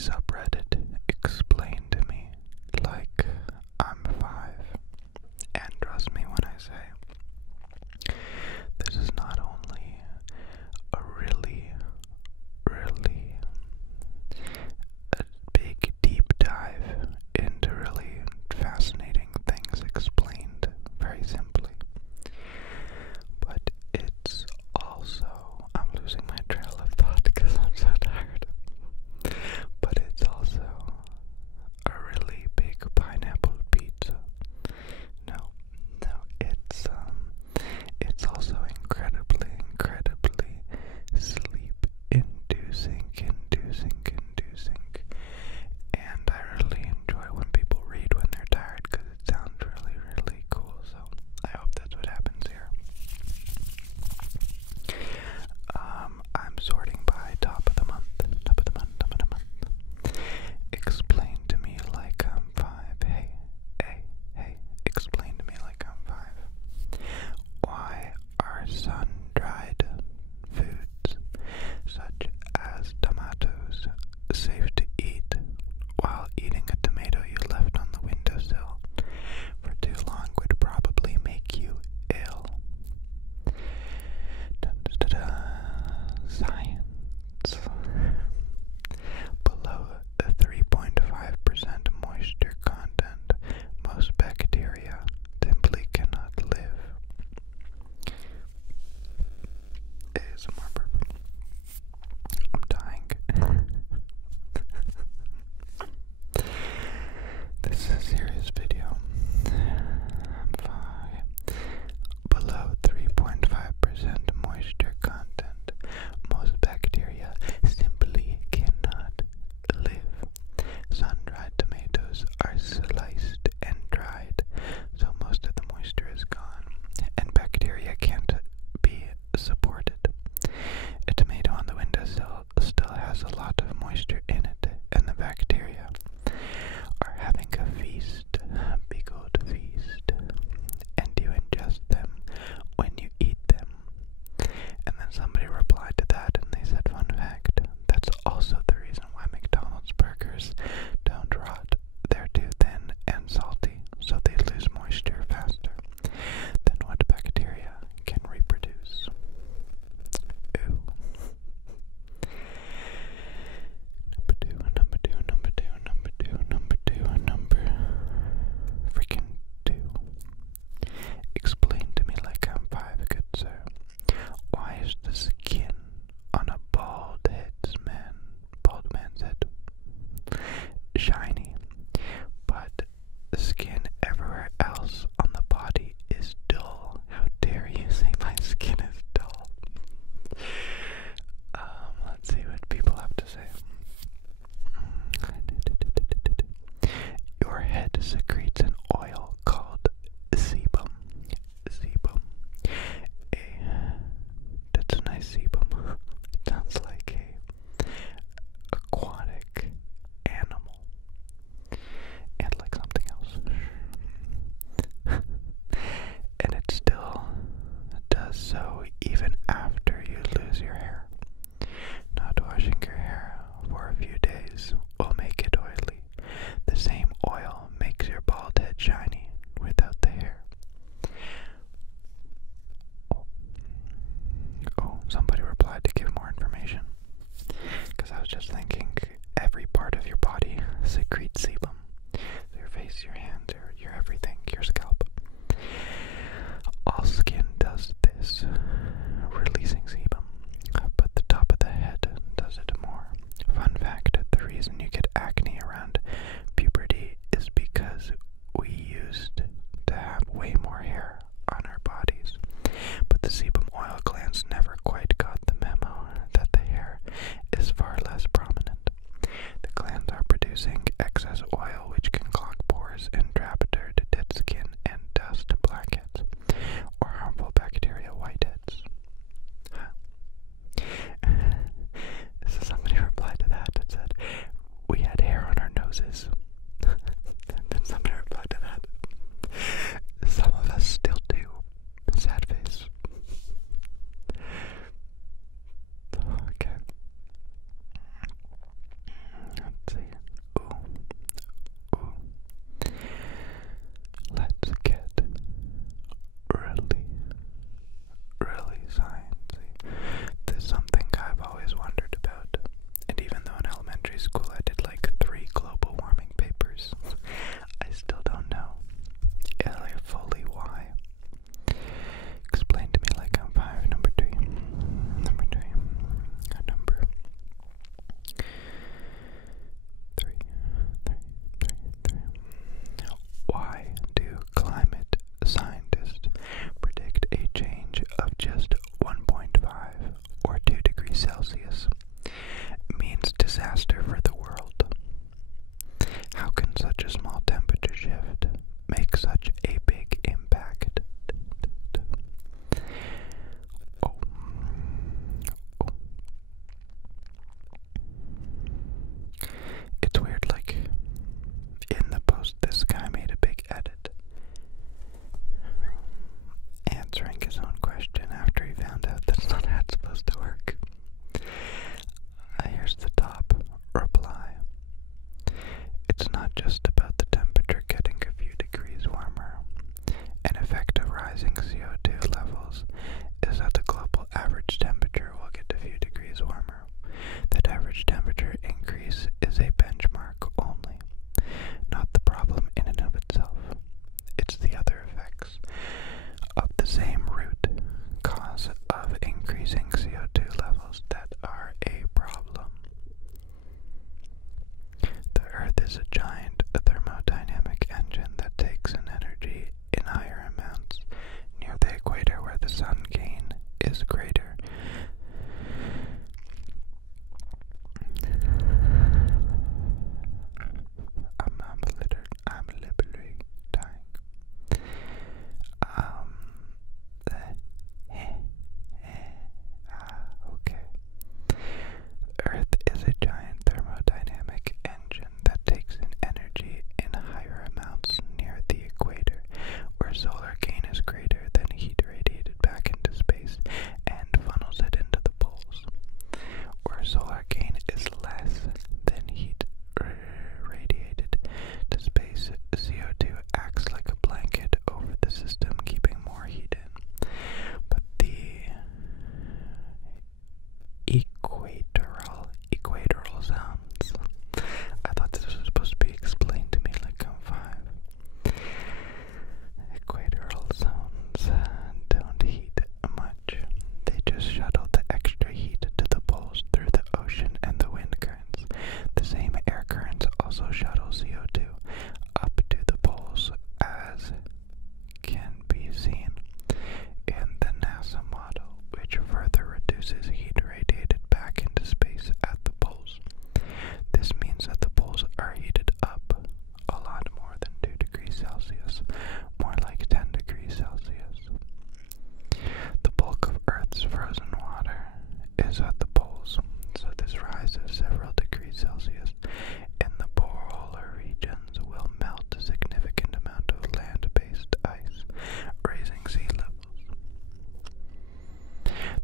subreddit explain to me like I'm 5. And trust me when I say, this is not only a really, really a big deep dive into really fascinating things explained very simply, but it's also, I'm losing my trail of thought because I'm so tired, but it's also a really big pineapple pizza. No, it's also incredibly sleep-inducing, and I really enjoy when people read when they're tired because it sounds really, really cool, so I hope that's what happens here. I'm sorting by top of the month. Explain to me like I'm 5. Hey, explain to me like I'm 5. Why are sun-dried foods, such as tomatoes, safe to eat while eating a tomato you left on the windowsill for too long would probably make you ill? Science. Below the 3.5% moisture content, most bacteria simply cannot live. ASMR burp. I'm dying. This is a serious video. I'm fine. Below 3.5% moisture content, most bacteria simply cannot live. Sun-dried tomatoes are sliced and dried, so most of the moisture is gone, and bacteria can't be supported. A tomato on the windowsill still has a lot of moisture in it, and the bacteria are having a feast, big old feast, and you ingest them when you eat them. And then somebody replied to that and they said, fun fact, that's also the reason why McDonald's burgers don't rot. They're too thin and salty, so they lose moisture faster than what bacteria can reproduce. Ooh. Number freaking 2. Explain to me like I'm 5, good sir. Why is the skin on a bald man's head shiny, but the skin everywhere else on the body is dull? How dare you say my skin is dull? Let's see what people have to say. Your head secretes an oil called sebum. That's a nice sebum. Sounds like a aquatic animal. And like something else. And it still does so even after you lose your hair. Not washing your hair for a few days will make it oily. The same oil makes your bald head shiny without the hair. Oh, somebody replied to give more information. Because I was just thinking, every part of your body secretes sebum. Your face, your hands, your everything, your scalp. All skin does this, releasing sebum, but the top of the head does it more. Fun fact, the reason you get acne around puberty is because we used to have way more hair on our bodies, but the sebum oil glands never quite got the memo that the hair is far less prominent. The glands are producing excess oil which can clog pores and trap dirt, dead skin, and dust, blackheads, or harmful bacteria, whiteheads. So somebody replied to that and said, we had hair on our noses. Then somebody replied to that, some of us still do. Sad face. Okay. Let's see. school I did like 3 global warming papers. I still don't know fully why. Explain to me like I'm 5. Number 3. Number 3. Number 3. Why do climate scientists predict a change of just 1.5 or 2 degrees Celsius means disaster for the world? How can such a small temperature shift make such a big impact? Oh. It's weird, like, in the post, this guy made a big edit answering his own question after he found out that's not how it's supposed to work. Here's the top reply. It's not just about the temperature getting a few degrees warmer. An effect of rising CO2 levels is that the global average temperature will get a few degrees warmer. That average temperature increase is a benchmark only, not the problem in and of itself. It's the other effects of the same root cause of increasing CO2 levels that are a problem. The Earth is a giant thermodynamic engine that takes in energy in higher amounts near the equator where the sun gain is greater. I'm literally dying. Okay. Earth is a giant thermodynamic engine that takes in energy in higher amounts near the equator, where solar gain is greater than heat radiated back into space and funnels it into the poles. Where solar gain is less than heat radiated to space, CO2 acts like a blanket over the system, keeping more heat in. But the equatorial zones. I thought this was supposed to be explained to me like I'm 5. Equatorial zones don't heat much. They just shuttle the extra heat to the poles through the ocean and the wind currents. The same air currents also shuttle CO2 up to the poles, as can be seen in the NASA model, which further reduces heat radiated back into space at the poles. This means that the poles are heated up a lot more than 2 degrees Celsius, more like 10 degrees Celsius. The bulk of Earth's frozen water is at the poles, so this rise of several degrees Celsius in the polar regions will melt a significant amount of land-based ice, raising sea levels.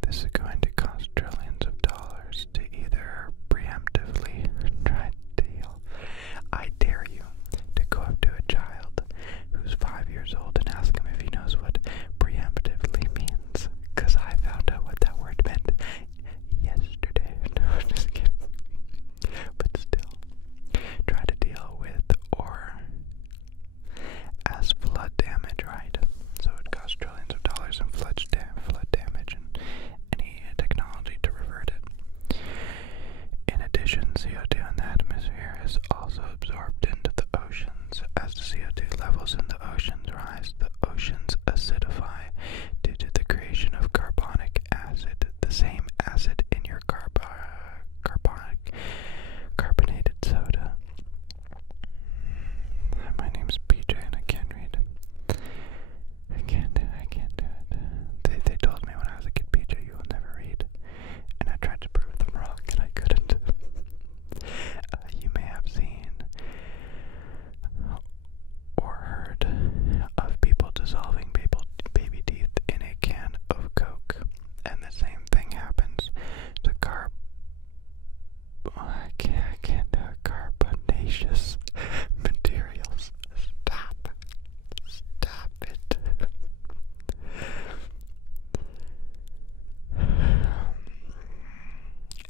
This is going to cost trillions of dollars to either preemptively try to deal. I dare you to go up to a child who's 5 years old and ask him if he knows what preemptively means, because I found out what that word meant yesterday. No, I'm just kidding. But still, try to deal with or as flood damage, right? So it costs trillions of dollars in flood damage and any technology to revert it. In addition, CO2 in the atmosphere is also absorbed into the oceans. As the CO2 levels in the oceans rise, the oceans acidify due to the creation of carbonic acid, the same acid in your carbonated soda. My name's PJ and I can't read. I can't do it. They told me when I was a kid, PJ, you will never read. And I tried to prove them wrong and I couldn't. You may have seen or heard of people dissolving baby teeth in a can of Coke. And the same thing happens to carbonaceous materials. Stop it.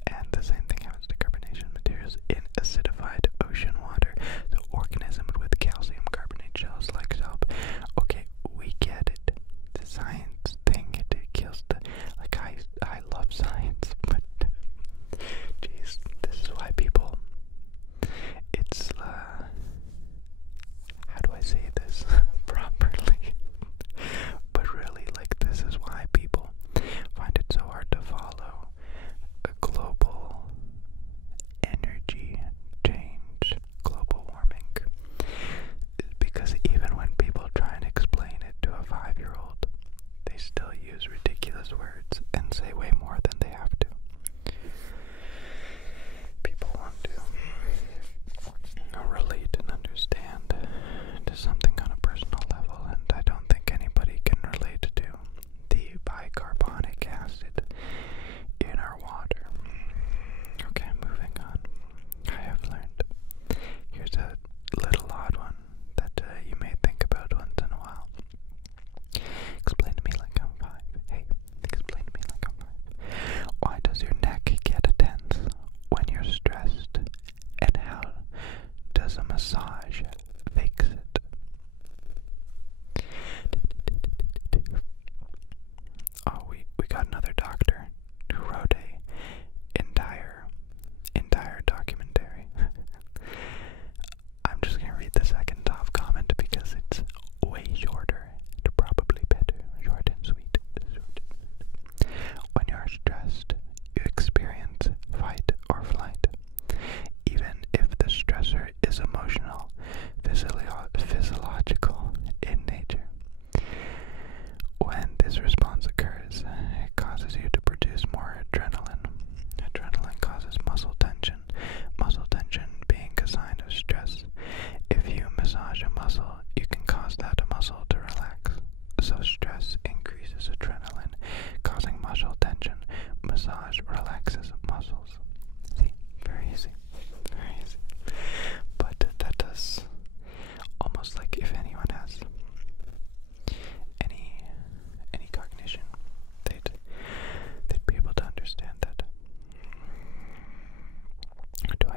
And the same thing happens to carbonation materials in acidic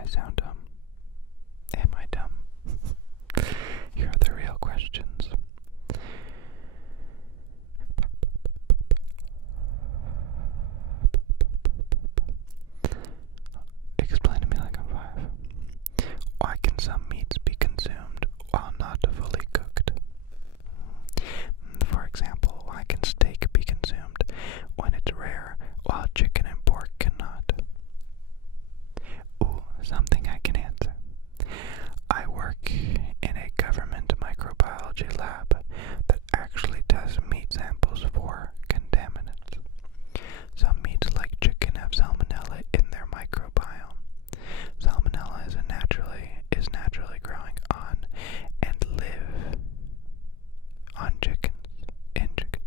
sound dumb? Am I dumb? Here are the real questions. Explain to me like I'm 5. Why can some meats be consumed while not fully cooked? For example, why can steak be consumed when it's rare while chicken and pork cannot? Ooh, something I can answer. I work in a government microbiology lab that actually tests meat samples for contaminants. Some meats like chicken have salmonella in their microbiome. Salmonella is naturally growing on and live on chickens, in chicken.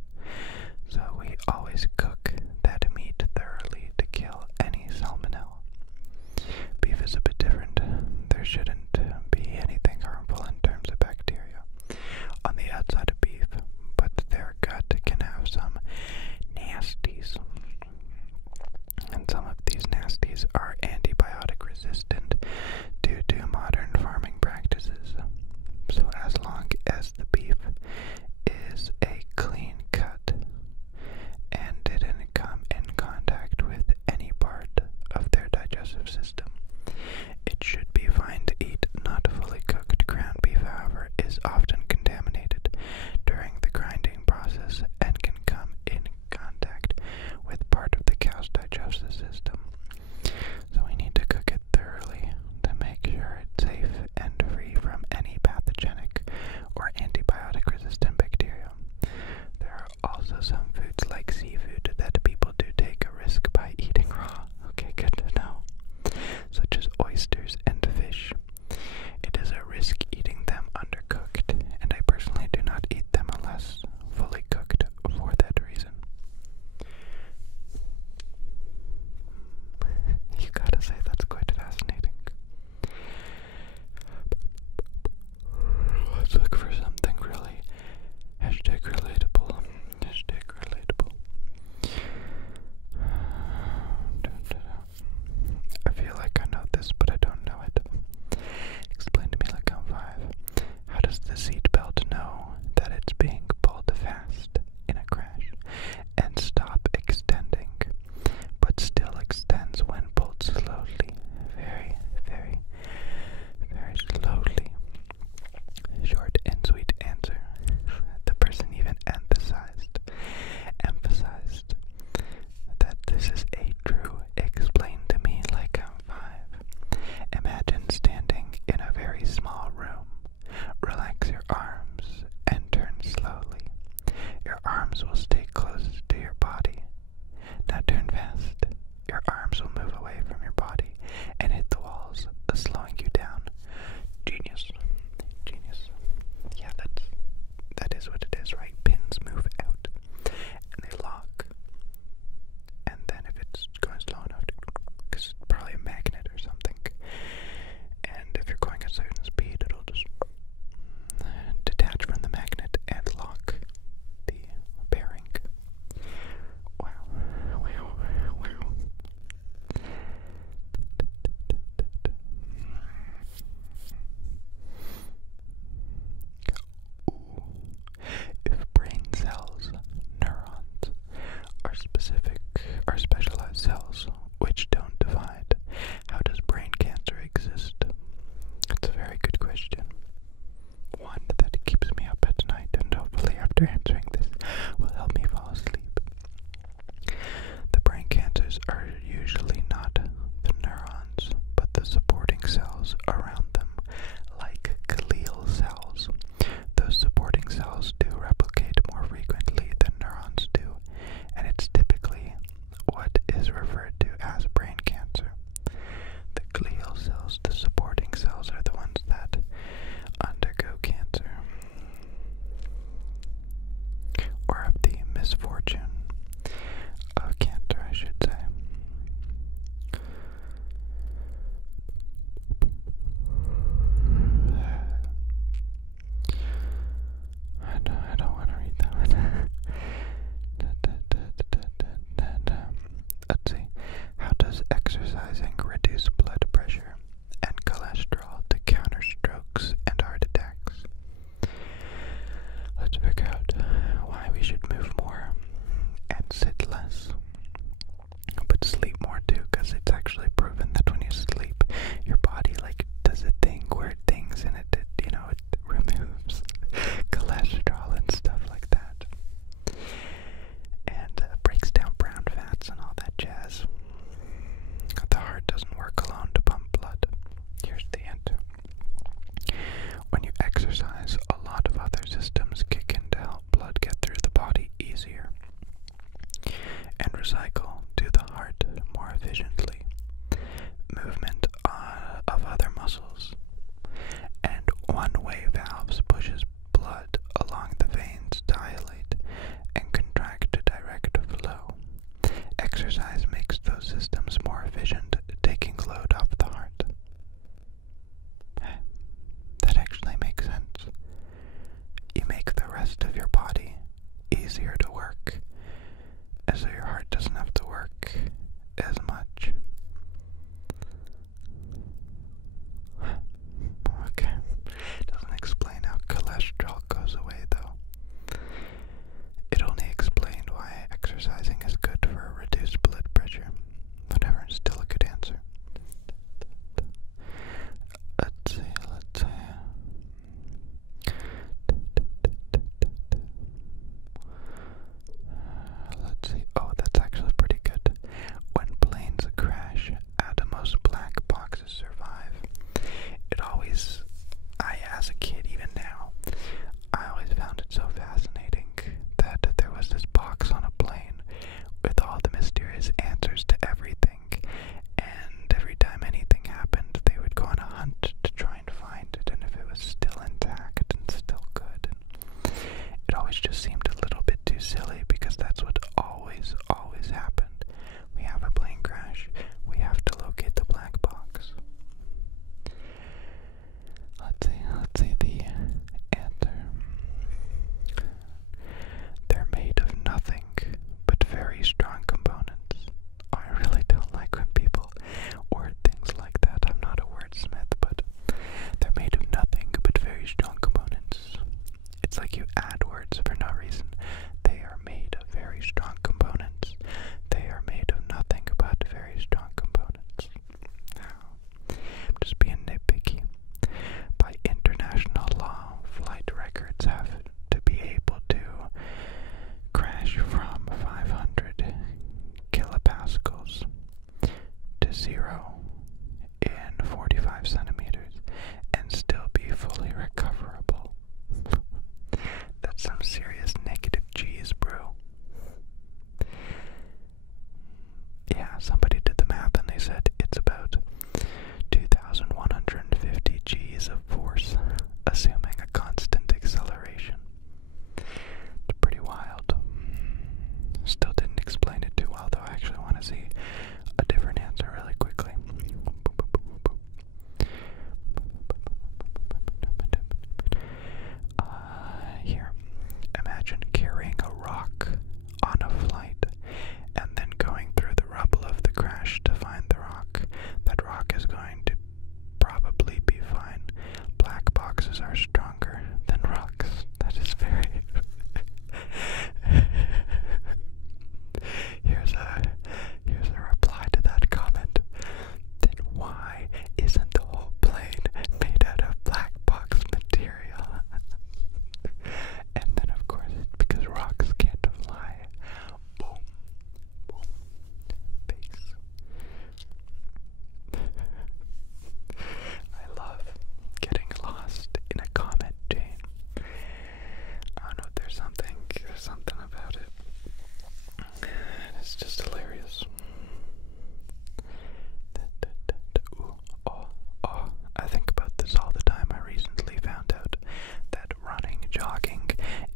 So we always cook that meat thoroughly to kill any salmonella. Beef is a bit different. There shouldn't be anything harmful in terms of bacteria on the outside of beef, but their gut can have some nasties. And some of these nasties are antibiotic resistant due to modern farming practices. So as long as the beef is a clean cut and didn't come in contact with any part of their digestive system, it should be fine to eat. Not fully cooked ground beef, however, is often contaminated during the grinding process and can come in contact with part of the cow's digestive system. So we need to cook it thoroughly to make sure it's safe and free from any pathogenic or antibiotic-resistant bacteria. There are also some foods like seafood that people do take a risk by eating raw. Okay, good to know. Such as oysters and fish. It is a risk eating them undercooked, and I personally do not eat them unless fully cooked for that reason. You gotta say that's quite fascinating. Let's look for something really #relatable. #relatable. I feel like I know this, but I don't know it. Explain to me like I'm 5. How does the seatbelt know that it's being pulled fast in a crash and stop extending, but still extends when pulled slowly? Very, very, very slowly. Short and sweet answer. The person even emphasized that this is a true explain to me like I'm 5. Imagine standing in a very small room. Relax your arms and turn slowly. Your arms will stay close to your body. Now turn fast. Your arms will move away from your body and hit the walls, slowing you down. Genius. Genius. Yeah, that is what it is, right? Pins move out and they lock. And then if it's going slow enough, because it's probably a magnet or something, and if you're going at a certain speed, it'll just detach from the magnet and lock the bearing. Wow. Ooh. If brain cells, neurons, are specialized cells which don't divide, how does brain cancer exist? It's a very good question. One that keeps me up at night, and hopefully after answering this will help me fall asleep. The brain cancers are usually not the neurons, but the supporting cells around them, like glial cells. Those supporting cells do replicate more frequently than neurons do, and it's typically what is referred to as brain cancer. The glial cells, the supporting cells, are the ones that undergo cancer, or have the misfortune of cancer, I should say. I don't want to read that one. Let's see. How does exercising reduce blood pressure? exercises are stronger than rocks. That is very... Here's a reply to that comment. Then why isn't the whole plane made out of black box material? And then of course, because rocks can't fly. Boom, boom, face. I love getting lost in a comment chain. I don't know, there's something about it. It's just hilarious. Ooh, I think about this all the time. I recently found out that running, jogging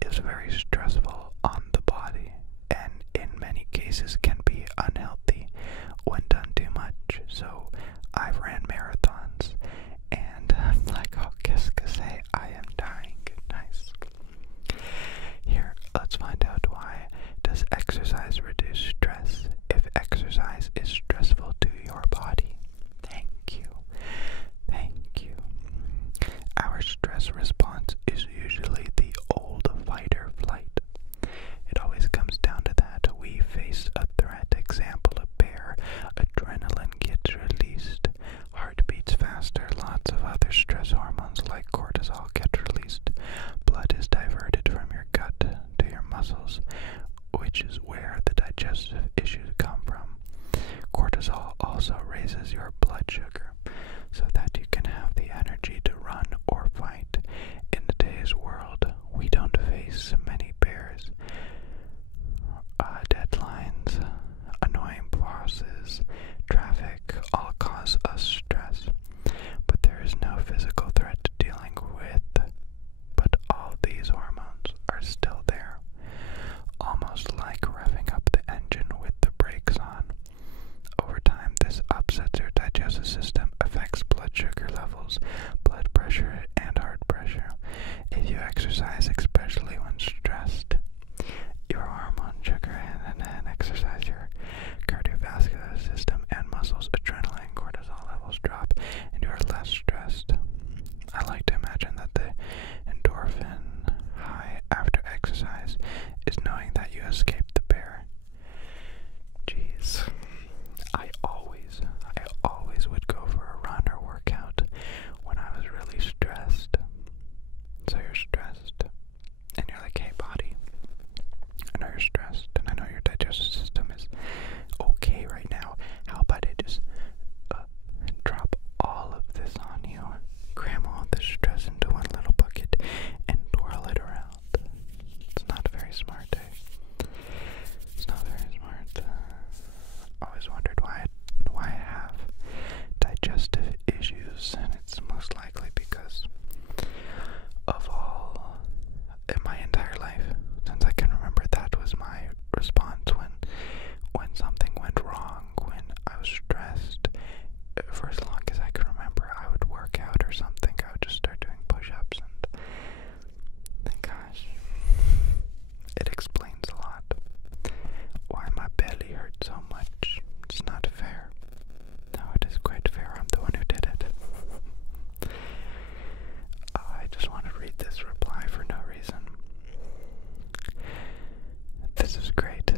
is very stressful on the body, and in many cases can be unhealthy when done too much. So I ran marathons, and I'm like, oh, qu'est-ce que c'est? I am dying. Nice. Here, let's find out why. Does exercise reduce stress? If exercise is stressful to your body? Thank you. Thank you. Our stress response is usually the old fight or flight. It always comes down to that. We face a threat. Example, a bear. Adrenaline gets released. Heart beats faster. Lots of other stress hormones like cortisol get released. Blood is diverted from your gut to your muscles, which is where the digestive issues come from. Cortisol also raises your blood sugar so that you can have the energy to run or fight. In today's world, we don't face many bears. Deadlines, annoying bosses, traffic all cause us stress, but there is no physical threat to dealing with. But all these hormones are still there, almost like revving up the engine with the brakes on. Over time, this upsets your digestive system, affects blood sugar levels, blood pressure, and heart pressure. If you exercise, especially when stressed, your hormone sugar and exercise your cardiovascular system and muscles, adrenaline, cortisol levels drop, and you are less stressed. I like to imagine that the endorphin high after exercise is knowing that you escaped the bear. Jeez. I always would go for a run or workout when I was really stressed. So you're stressed, and you're like, hey body, I know you're stressed, and I know your digestive system is okay right now. How about I just drop all of this on you, cram all this stress into one little bucket, and twirl it around? It's not very smart, eh? It's not very smart. Always wondered why I have digestive issues, and it's most likely because of all in my entire life, since I can remember, that was my response when something went wrong, when I was stressed. For as long as I can remember, I would work out or something. I would just start doing push-ups, and gosh, it explains a lot why my belly hurts so much. It's not fair. No, it is quite fair. I'm the one who did it. I just want to read this reply for no reason. This is great.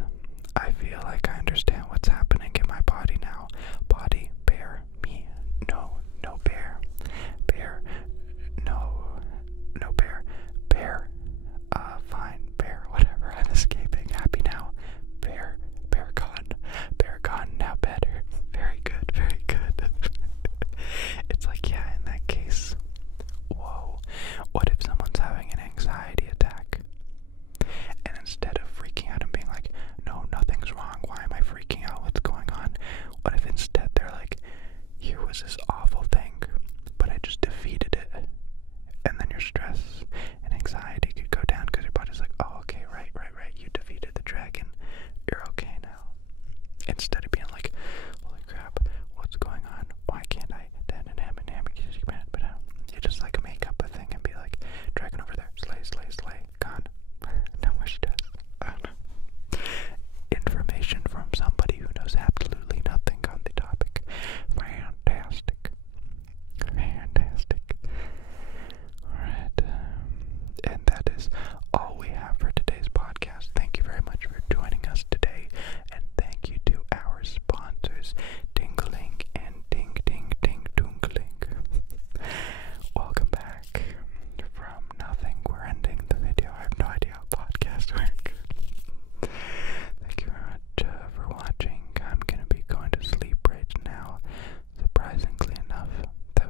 I feel like I understand what's happening in my body now. Body, bear, me. No bear. Bear, no bear. Bear, fine, bear, whatever. I'm escaping. Happy now. Bear gone, now better. Very good, very good. It's like, yeah, in that case, whoa, what if someone's having an anxiety attack? And instead of freaking out and being like, no, nothing's wrong, why am I freaking out, what's going on? What if instead they're like, here was this awful thing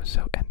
So, and